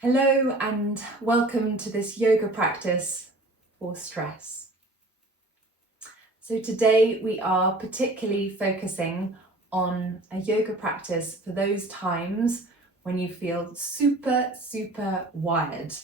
Hello and welcome to this yoga practice for stress. So today we are particularly focusing on a yoga practice for those times when you feel super wired.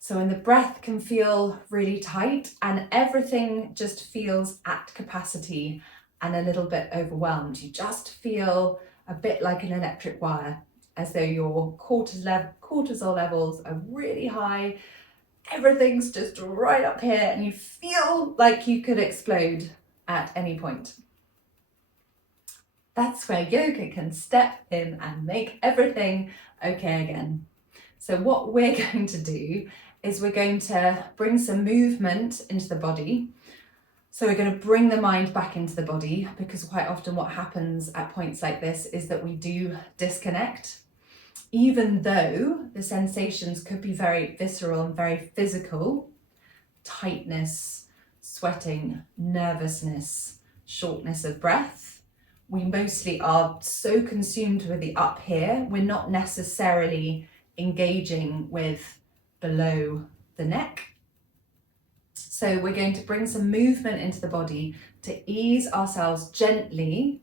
So when the breath can feel really tight and everything just feels at capacity and a little bit overwhelmed. You just feel a bit like an electric wire, as though your cortisol levels are really high. Everything's just right up here and you feel like you could explode at any point. That's where yoga can step in and make everything okay again. So what we're going to do is we're going to bring some movement into the body. So we're going to bring the mind back into the body, because quite often what happens at points like this is that we do disconnect. Even though the sensations could be very visceral and very physical, tightness, sweating, nervousness, shortness of breath, we mostly are so consumed with the up here, we're not necessarily engaging with below the neck. So we're going to bring some movement into the body to ease ourselves gently,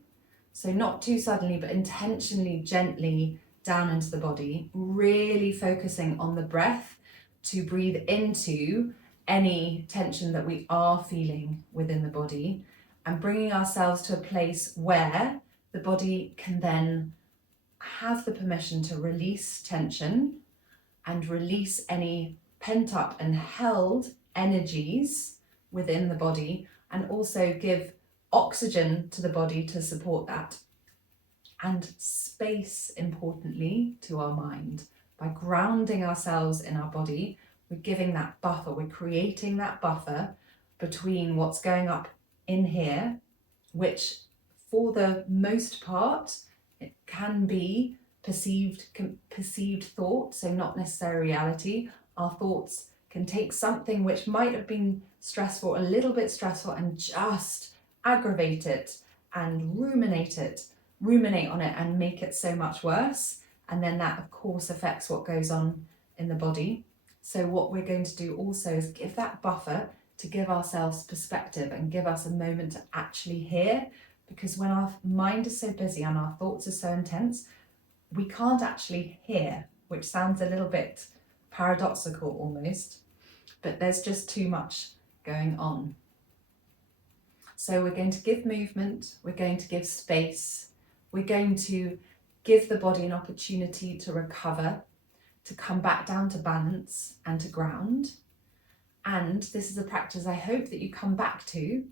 so not too suddenly, but intentionally gently down into the body, really focusing on the breath to breathe into any tension that we are feeling within the body, and bringing ourselves to a place where the body can then have the permission to release tension and release any pent up and held energies within the body, and also give oxygen to the body to support that, and space, importantly, to our mind. By grounding ourselves in our body, we're giving that buffer, we're creating that buffer between what's going up in here, which for the most part it can be perceived thought, so not necessarily reality. Our thoughts can take something which might have been stressful, a little bit stressful, and just aggravate it and ruminate on it and make it so much worse. And then that of course affects what goes on in the body. So what we're going to do also is give that buffer to give ourselves perspective and give us a moment to actually hear, because when our mind is so busy and our thoughts are so intense, we can't actually hear, which sounds a little bit paradoxical almost, but there's just too much going on. So we're going to give movement, we're going to give space, we're going to give the body an opportunity to recover, to come back down to balance and to ground. And this is a practice I hope that you come back to,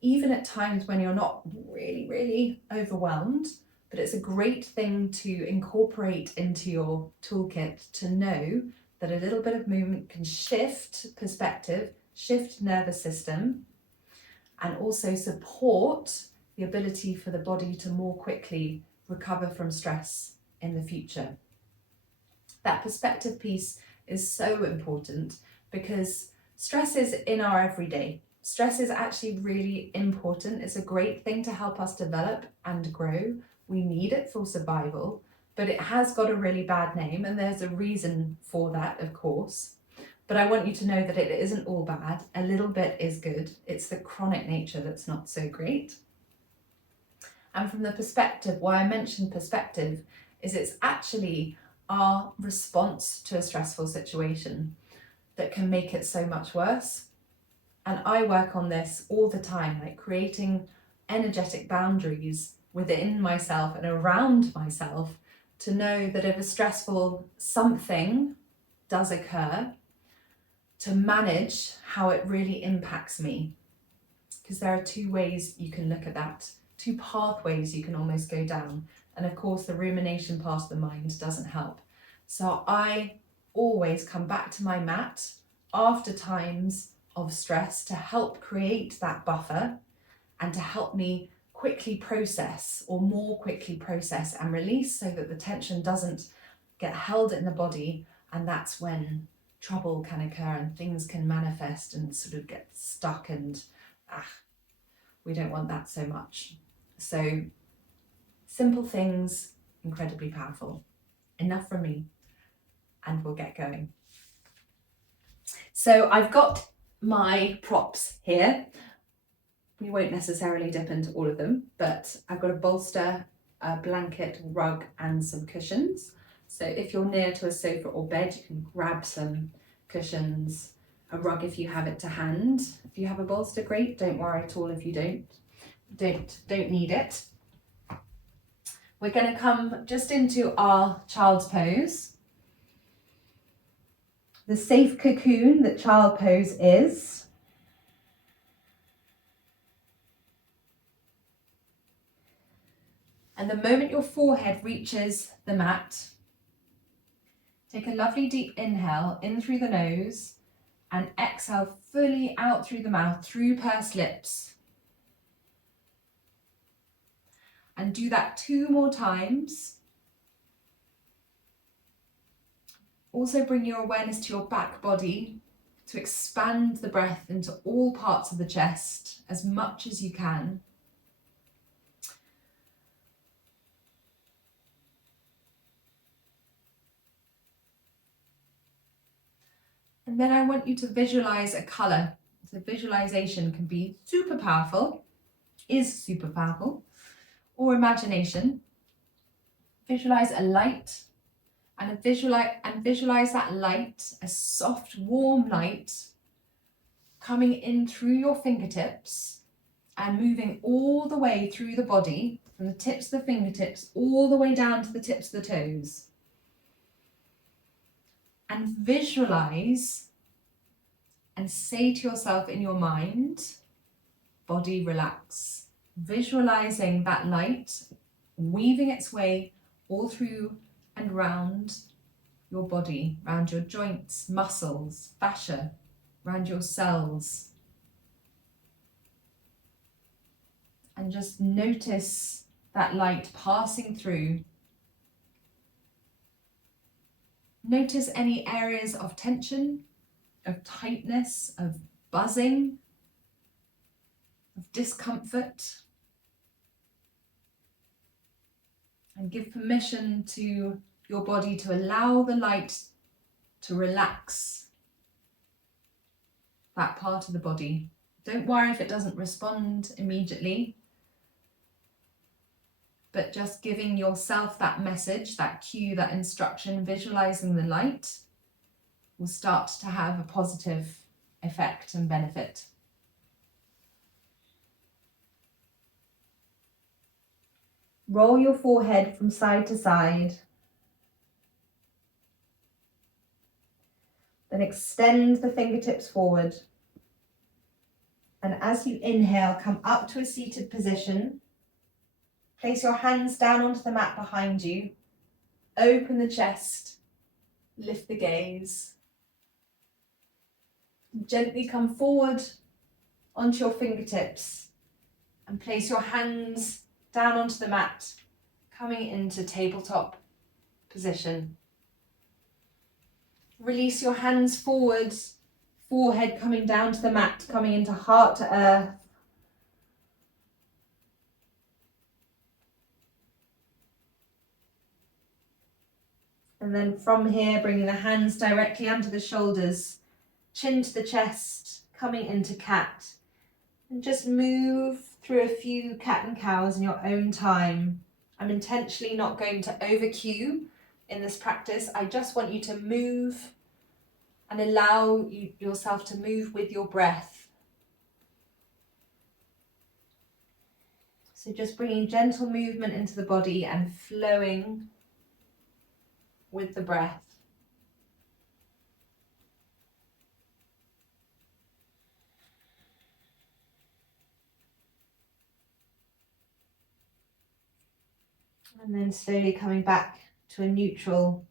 even at times when you're not really overwhelmed. But it's a great thing to incorporate into your toolkit, to know that a little bit of movement can shift perspective, shift nervous system, and also support the ability for the body to more quickly recover from stress in the future. That perspective piece is so important, because stress is in our everyday. Stress is actually really important. It's a great thing to help us develop and grow. We need it for survival, but it has got a really bad name, and there's a reason for that, of course. But I want you to know that it isn't all bad. A little bit is good. It's the chronic nature that's not so great. And from the perspective, why I mentioned perspective is it's actually our response to a stressful situation that can make it so much worse. And I work on this all the time, like creating energetic boundaries within myself and around myself, to know that if a stressful something does occur, to manage how it really impacts me. Because there are two ways you can look at that, two pathways you can almost go down. And of course, the rumination part of the mind doesn't help. So I always come back to my mat after times of stress to help create that buffer and to help me quickly process, or more quickly process and release, so that the tension doesn't get held in the body. And that's when trouble can occur and things can manifest and sort of get stuck, and we don't want that so much. So simple things, incredibly powerful. Enough from me. and we'll get going. So I've got my props here. We won't necessarily dip into all of them, but I've got a bolster, a blanket, rug, and some cushions. So if you're near to a sofa or bed, you can grab some cushions, a rug if you have it to hand. If you have a bolster, great. Don't worry at all if you don't need it. We're going to come just into our child's pose. The safe cocoon that child pose is. And the moment your forehead reaches the mat, take a lovely deep inhale in through the nose and exhale fully out through the mouth, through pursed lips. And do that 2 more times. Also bring your awareness to your back body to expand the breath into all parts of the chest as much as you can. And then I want you to visualize a colour. So visualization can be super powerful, is super powerful, or imagination. Visualize a light and visualize that light, a soft, warm light, coming in through your fingertips and moving all the way through the body, from the tips of the fingertips all the way down to the tips of the toes. And visualize and say to yourself in your mind, body relax. Visualizing that light weaving its way all through and round your body, round your joints, muscles, fascia, around your cells. And just notice that light passing through. Notice any areas of tension, of tightness, of buzzing, of discomfort. And give permission to your body to allow the light to relax that part of the body. Don't worry if it doesn't respond immediately, but just giving yourself that message, that cue, that instruction, visualizing the light will start to have a positive effect and benefit. Roll your forehead from side to side. Then extend the fingertips forward. And as you inhale, come up to a seated position. Place your hands down onto the mat behind you. Open the chest. Lift the gaze. Gently come forward onto your fingertips and place your hands down onto the mat, coming into tabletop position. Release your hands forward, forehead coming down to the mat, coming into heart to earth. And then from here, bringing the hands directly under the shoulders, chin to the chest, coming into cat. And just move through a few cat and cows in your own time. I'm intentionally not going to over cue in this practice. I just want you to move and allow yourself to move with your breath. So just bringing gentle movement into the body and flowing with the breath. And then slowly coming back to a neutral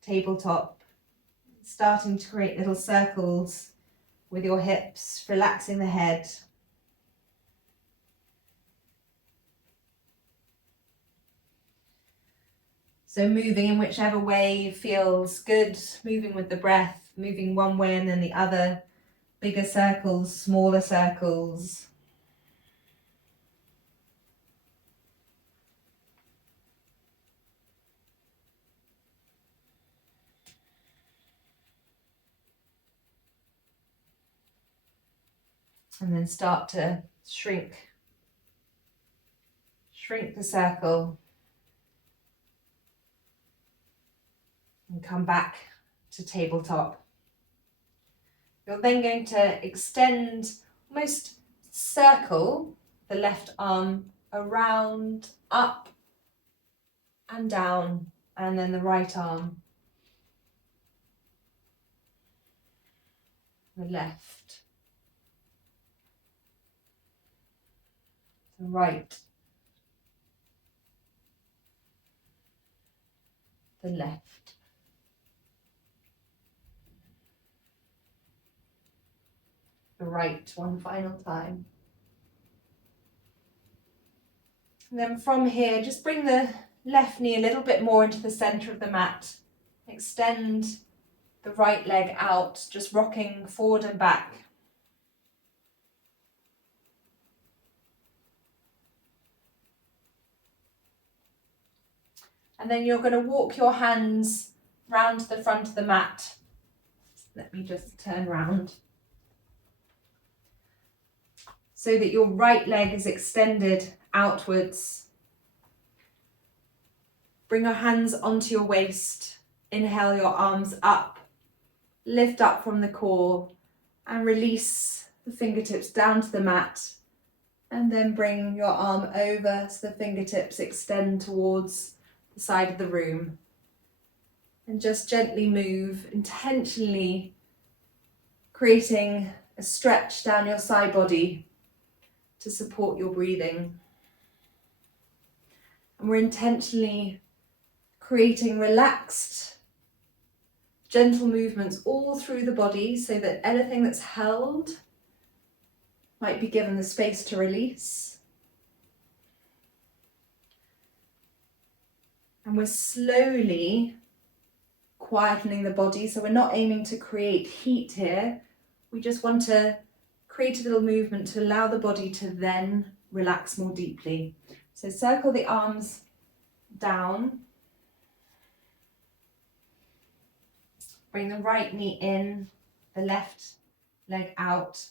tabletop, starting to create little circles with your hips, relaxing the head. So moving in whichever way feels good, moving with the breath, moving one way and then the other, bigger circles, smaller circles. And then start to shrink the circle and come back to tabletop. You're then going to extend, almost circle the left arm around, up and down, and then the right arm, the left, the right, the left. The right one final time. And then from here, just bring the left knee a little bit more into the center of the mat. Extend the right leg out, just rocking forward and back. And then you're going to walk your hands round to the front of the mat. Let me just turn round. So that your right leg is extended outwards. Bring your hands onto your waist. Inhale your arms up. Lift up from the core and release the fingertips down to the mat. And then bring your arm over so the fingertips extend towards the side of the room. And just gently move, intentionally creating a stretch down your side body to support your breathing. And we're intentionally creating relaxed, gentle movements all through the body so that anything that's held might be given the space to release. And we're slowly quietening the body, so we're not aiming to create heat here. We just want to create a little movement to allow the body to then relax more deeply. So circle the arms down. Bring the right knee in, the left leg out.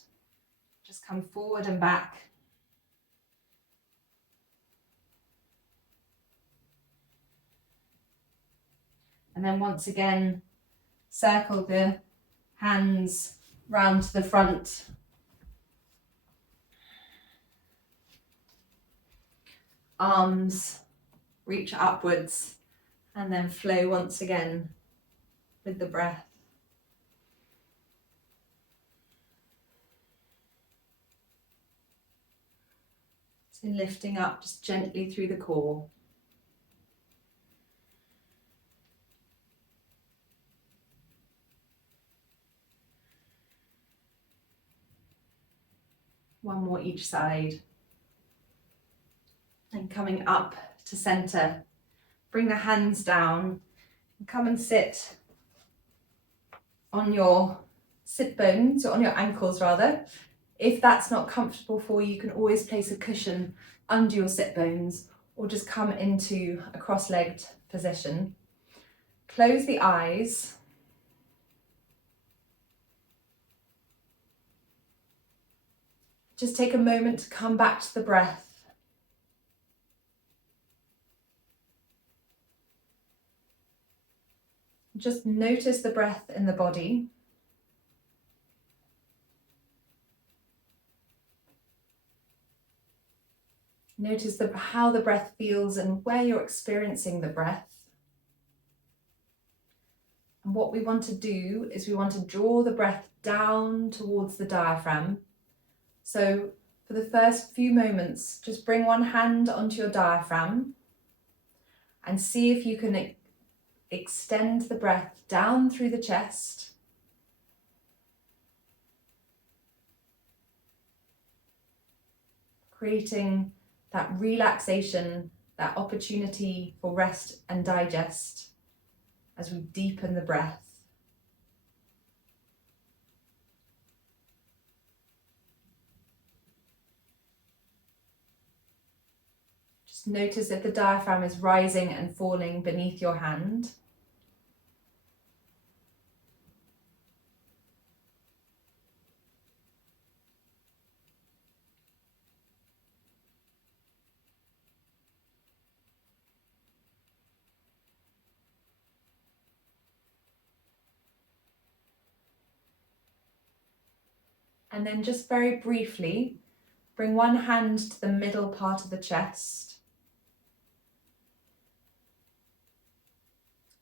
Just come forward and back. And then once again, circle the hands round to the front. Arms reach upwards and then flow once again with the breath. So lifting up just gently through the core. One more each side. And coming up to center. Bring the hands down and come and sit on your sit bones, or on your ankles rather. If that's not comfortable for you, you can always place a cushion under your sit bones or just come into a cross-legged position. Close the eyes. Just take a moment to come back to the breath. Just notice the breath in the body. Notice how the breath feels and where you're experiencing the breath. And what we want to do is we want to draw the breath down towards the diaphragm. So for the first few moments, just bring one hand onto your diaphragm and see if you can extend the breath down through the chest. Creating that relaxation, that opportunity for rest and digest as we deepen the breath. Just notice if the diaphragm is rising and falling beneath your hand. And then just very briefly, bring one hand to the middle part of the chest.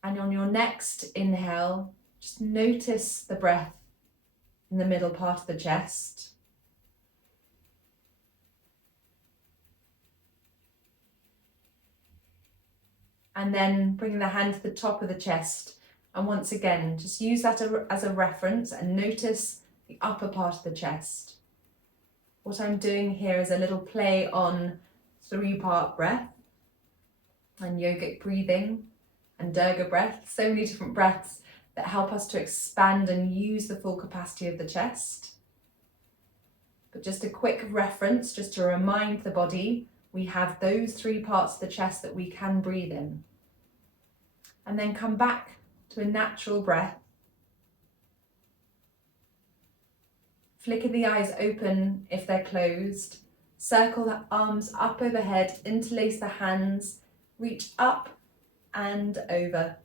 And on your next inhale, just notice the breath in the middle part of the chest. And then bringing the hand to the top of the chest. And once again, just use that as a reference and notice the upper part of the chest. What I'm doing here is a little play on 3-part breath and yogic breathing and Durga breath, so many different breaths that help us to expand and use the full capacity of the chest. But just a quick reference, just to remind the body, we have those 3 parts of the chest that we can breathe in. And then come back to a natural breath. Flicker the eyes open if they're closed. Circle the arms up overhead, interlace the hands, reach up and over.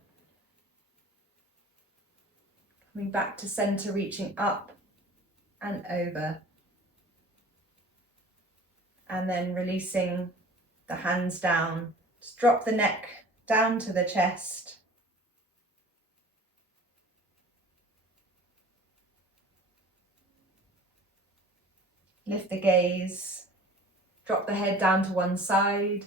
Coming back to center, reaching up and over. And then releasing the hands down. Just drop the neck down to the chest. Lift the gaze. Drop the head down to one side.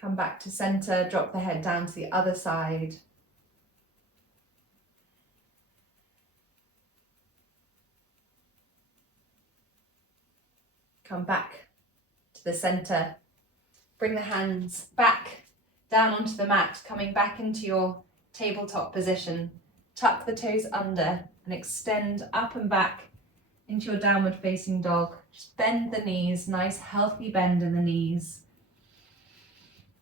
Come back to center, drop the head down to the other side. Come back to the center. Bring the hands back down onto the mat, coming back into your tabletop position. Tuck the toes under and extend up and back into your downward facing dog. Just bend the knees, nice healthy bend in the knees.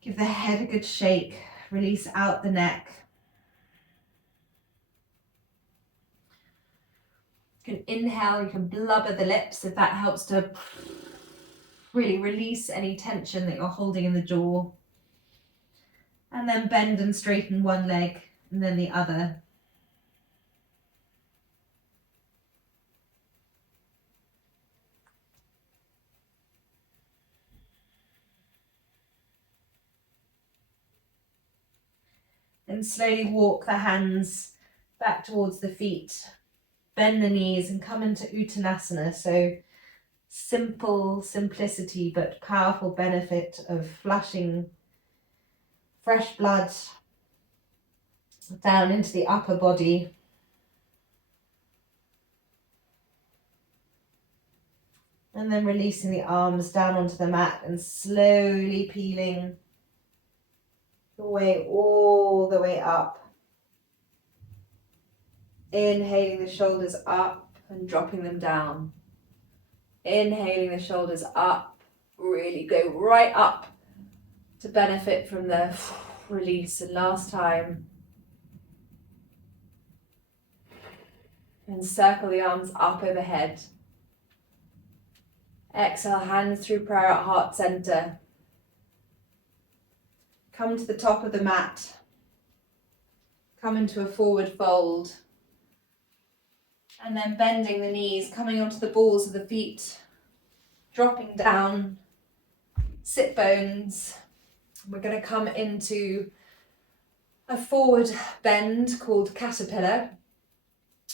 Give the head a good shake, release out the neck. You can inhale, you can blubber the lips if that helps to really release any tension that you're holding in the jaw. And then bend and straighten one leg and then the other. And slowly walk the hands back towards the feet. Bend the knees and come into Uttanasana. So simple simplicity, but powerful benefit of flushing fresh blood down into the upper body. And then releasing the arms down onto the mat and slowly peeling the way all the way up. Inhaling the shoulders up and dropping them down. Inhaling the shoulders up, really go right up to benefit from the release. And last time. And circle the arms up overhead. Exhale, hands through prayer at heart center. Come to the top of the mat. Come into a forward fold. And then bending the knees, coming onto the balls of the feet. Dropping down. Sit bones. We're going to come into a forward bend called caterpillar,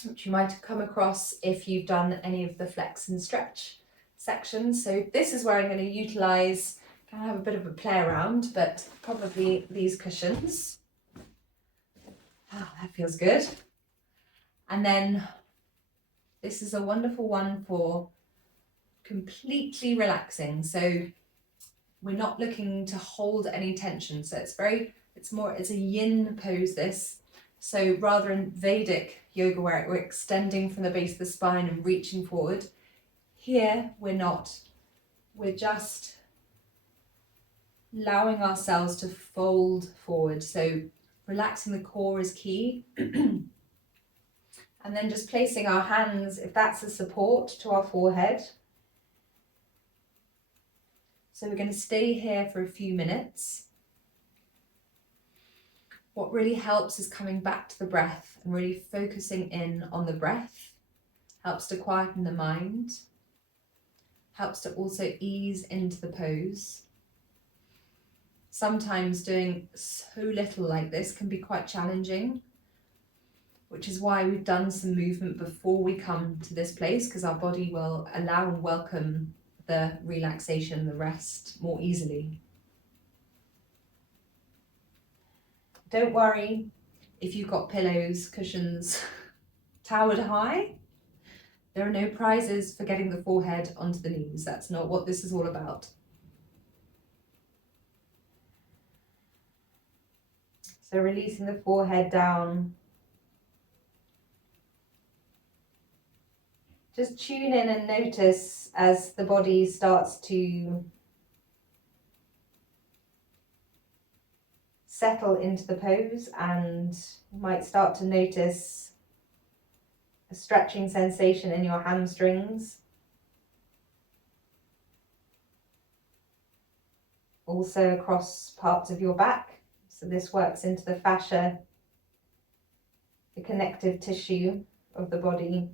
which you might have come across if you've done any of the flex and stretch sections. So this is where I'm going to utilize, kind of have a bit of a play around, but probably these cushions. That feels good. And then this is a wonderful one for completely relaxing. So we're not looking to hold any tension. So it's a yin pose this. So rather in Vedic yoga where we're extending from the base of the spine and reaching forward, here we're not. We're just allowing ourselves to fold forward. So relaxing the core is key. And then just placing our hands, if that's a support, to our forehead. So we're going to stay here for a few minutes. What really helps is coming back to the breath and really focusing in on the breath. Helps to quieten the mind. Helps to also ease into the pose. Sometimes doing so little like this can be quite challenging, which is why we've done some movement before we come to this place, because our body will allow and welcome the relaxation, the rest more easily. Don't worry if you've got pillows, cushions towered high. There are no prizes for getting the forehead onto the knees. That's not what this is all about. So releasing the forehead down. Just tune in and notice as the body starts to settle into the pose, and you might start to notice a stretching sensation in your hamstrings. Also across parts of your back. So this works into the fascia, the connective tissue of the body.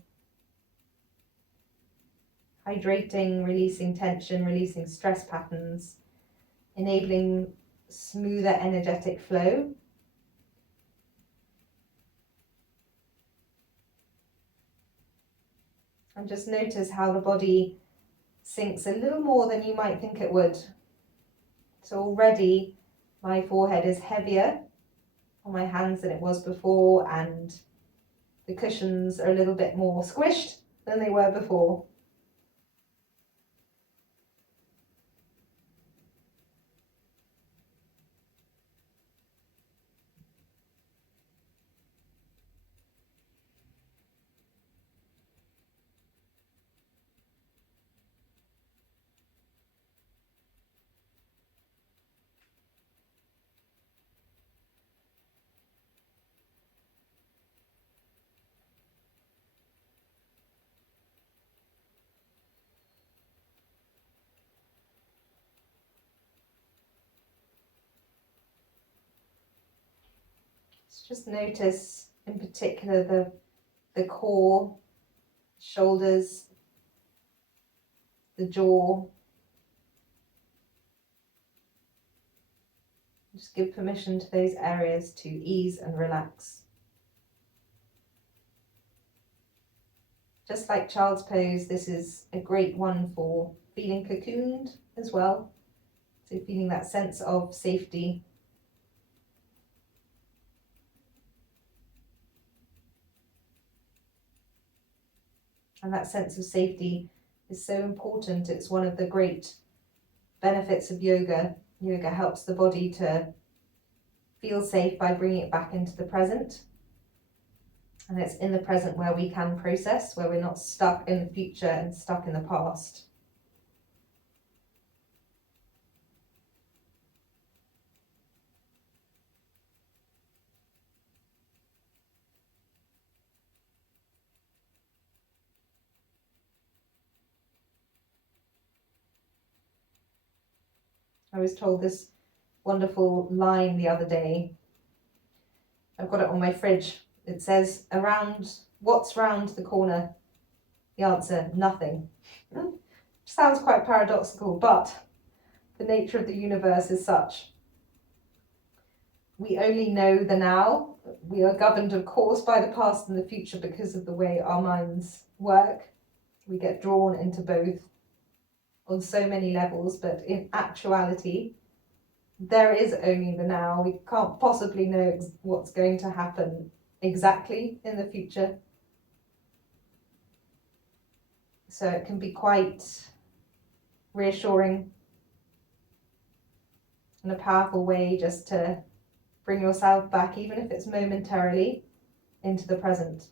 Hydrating, releasing tension, releasing stress patterns, enabling smoother energetic flow. And just notice how the body sinks a little more than you might think it would. So already my forehead is heavier on my hands than it was before, and the cushions are a little bit more squished than they were before. So just notice in particular the core, shoulders, the jaw. Just give permission to those areas to ease and relax. Just like child's pose, this is a great one for feeling cocooned as well. So feeling that sense of safety. And that sense of safety is so important. It's one of the great benefits of yoga. Yoga helps the body to feel safe by bringing it back into the present. And it's in the present where we can process, where we're not stuck in the future and stuck in the past. I was told this wonderful line the other day. I've got it on my fridge. It says, what's round the corner? The answer, nothing. Sounds quite paradoxical, but the nature of the universe is such. We only know the now. We are governed, of course, by the past and the future because of the way our minds work. We get drawn into both on so many levels, but in actuality, there is only the now. We can't possibly know what's going to happen exactly in the future. So it can be quite reassuring in a powerful way just to bring yourself back, even if it's momentarily, into the present.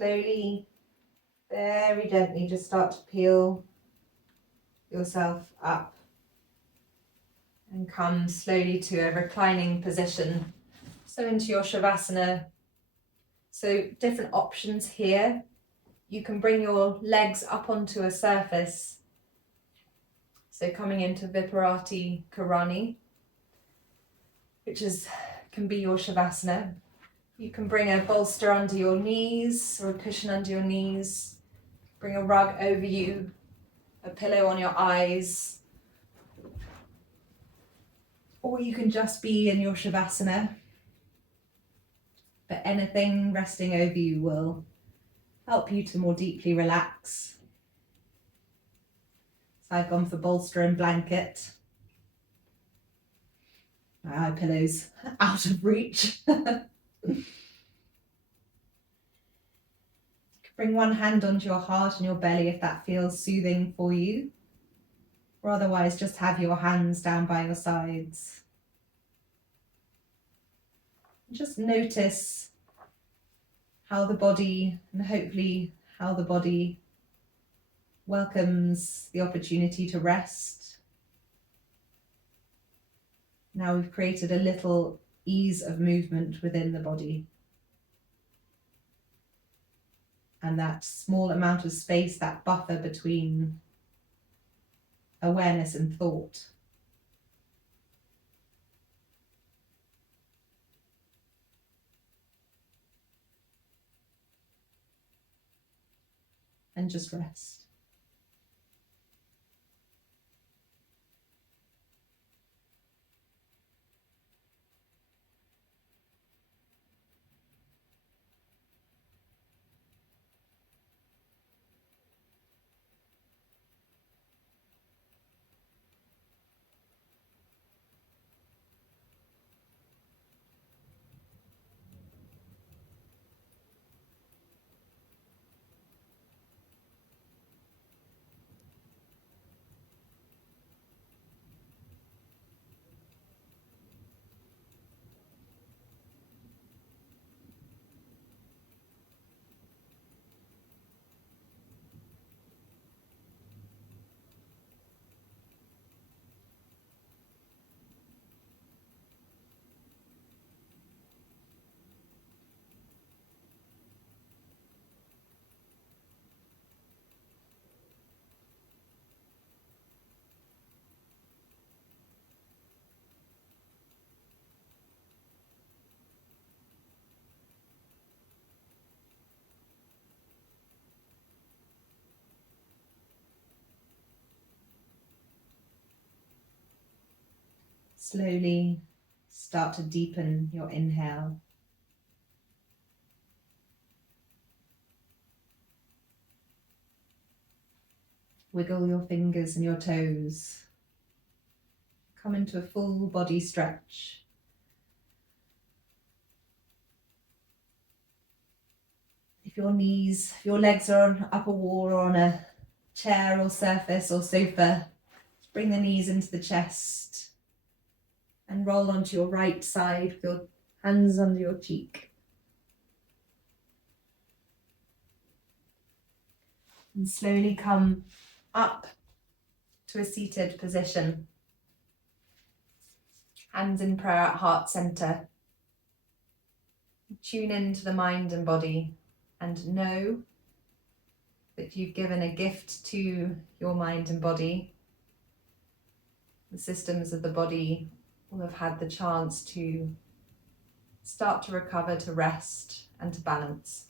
Slowly, very gently, just start to peel yourself up and come slowly to a reclining position. So into your Shavasana. So different options here. You can bring your legs up onto a surface. So coming into Viparati Karani, which can be your Shavasana. You can bring a bolster under your knees or a cushion under your knees. Bring a rug over you, a pillow on your eyes. Or you can just be in your Shavasana. But anything resting over you will help you to more deeply relax. So I've gone for bolster and blanket. My eye pillow's out of reach. Bring one hand onto your heart and your belly if that feels soothing for you. Or otherwise just have your hands down by your sides. Just notice how the body, and hopefully how the body welcomes the opportunity to rest. Now we've created a little ease of movement within the body. And that small amount of space, that buffer between awareness and thought. And just rest. Slowly start to deepen your inhale. Wiggle your fingers and your toes. Come into a full body stretch. If your legs are on up a wall or on a chair or surface or sofa, bring the knees into the chest and roll onto your right side with your hands under your cheek. And slowly come up to a seated position. Hands in prayer at heart center. Tune into the mind and body and know that you've given a gift to your mind and body. The systems of the body will have had the chance to start to recover, to rest and to balance.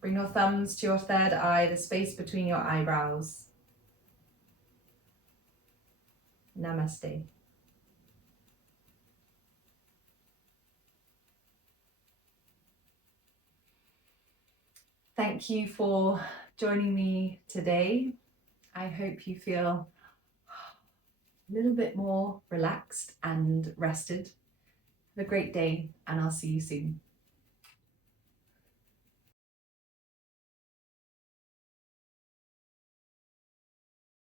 Bring your thumbs to your third eye, the space between your eyebrows. Namaste. Thank you for joining me today. I hope you feel a little bit more relaxed and rested. Have a great day, and I'll see you soon.